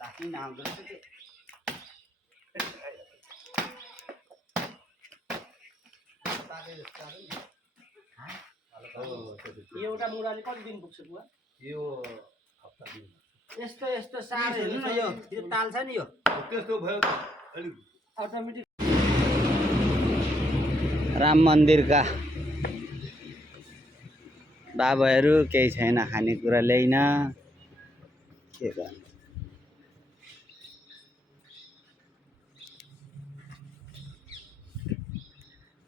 ताकि नाम गर्छ के एउटा मुराले कति दिन पुग्छ बुवा यो हप्ता दिन यस्तो यस्तो सार हेर्नु न यो ताल छ नि यो त्यस्तो भयो अलि अटोमेटिक राम मन्दिरका बाबाहरू केही छैन खानेकुरा ल्याइन के गर्नु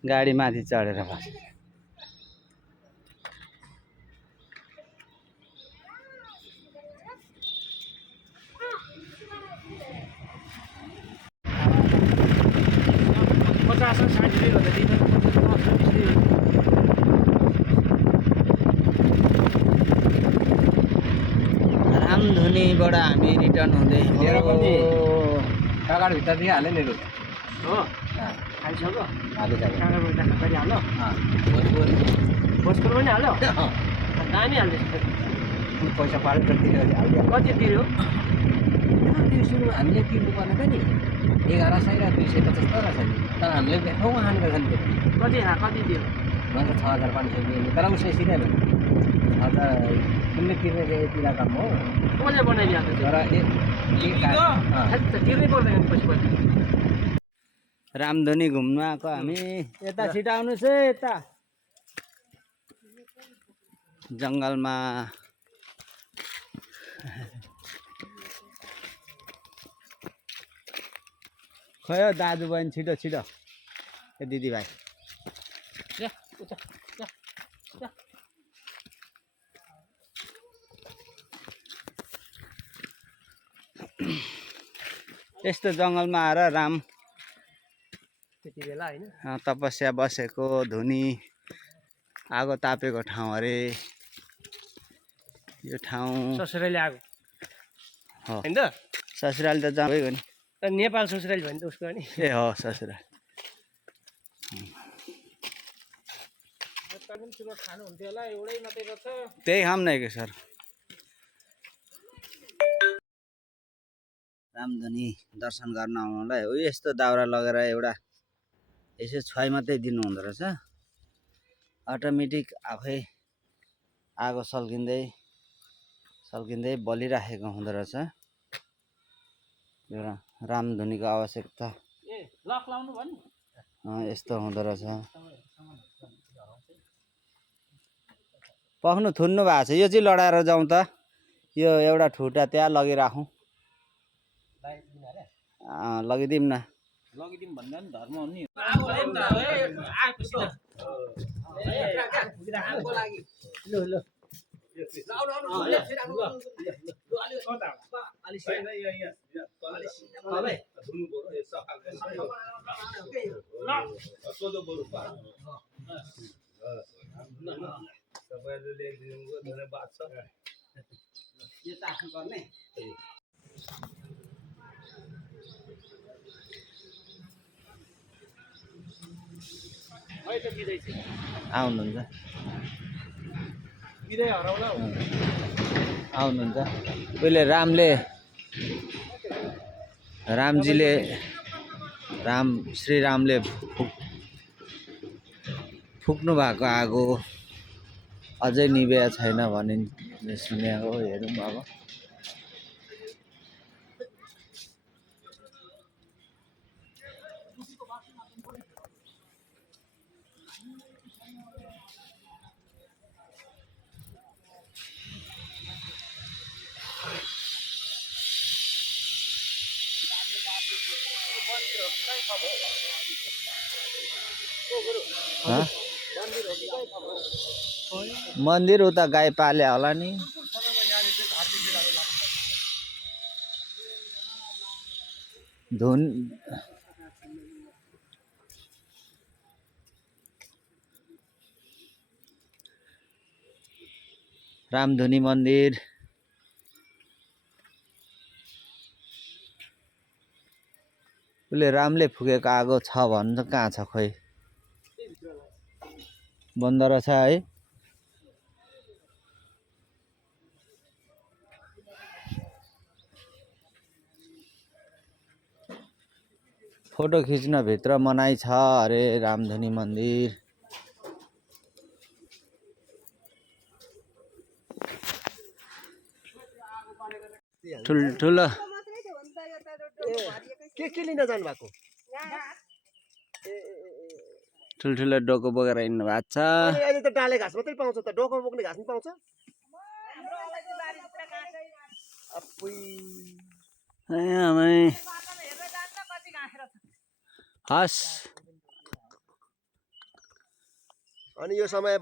गाडी माथि चढेर बस्छ रामधुनीबाट हामी रिटर्न हुँदै कागड भित्र दिइ हाले नि लु हो खाइसक्यो हाले कागडबाट खाली हाल्यो बसको पनि हाल्यो दामी हाल्दैछ पैसा पाल्यो कति तिर्यो सुरु हामीले तिर्नुपर्ने त नि 1100 र 250 तर छ नि तर हामीले ठाउँमा खानु पर्छ नि कति दियो भन्छ 6500 दियो तर उसले सिधै भन्यो हजार तिमीले तिर्ने यति रकम हो कसले बनाइदिएको तर तिर्नै पर्दैन पछि रामधुनी घुम्न आएको हामी यता छिटो आउनुहोस् है यता जङ्गलमा खै दाजु बहिनी छिटो छिटो ए दिदीभाइ यस्तो जङ्गलमा आएर राम त्यति बेला हैन तपस्या बसेको धुनी आगो तापेको ठाउँ अरे यो ठाउँ ससुराली आगो हो हैन त ससुराली त जाँदै गयो नि नेपाल ससुराली भन्छ उसको नि ए हो ससुराली त्यही खाम नै के सर रामधुनी दर्शन गर्न आउनुलाई हो यस्तो दाउरा लगेर एउटा यसो छुवाई मात्रै दिनु हुँदो रहेछ अटोमेटिक आफै आगो सल्किँदै बलिराखेको हुँदो रहेछ एउटा रामधुनीको आवश्यकता यस्तो हुँदो रहेछ पख्नु थुन्नु भएको छ यो चाहिँ लडाएर जाउँ त यो एउटा ठुटा त्यहाँ लगिराखौँ लगिदिउँ न लगिदिउँ भन्दा नि धर्म हो नि आउनुहुन्छ आउनुहुन्छ पहिले श्रीरामले फुक्नु भएको आगो अझै निभेको छैन भने सुनेको हेरौँ अब मन्दिर उता गाई पाले होला नि धुन रामधुनी मन्दिर उसले रामले फुकेको आगो छ भन्छ कहाँ छ खोइ बन्द रहेछ है फोटो खिच्न भित्र मनाइ छ अरे रामधुनी मन्दिर। ठुल्ठुलो के लिन जानु भएको? ठुल्ठुलो डोको बोकेर हिँड्नु भएको छ। अहिले त डाले घाँस मात्रै पाउँछ त, डोको बोक्ने घाँस पनि पाउँछ? हस् अनि यो समय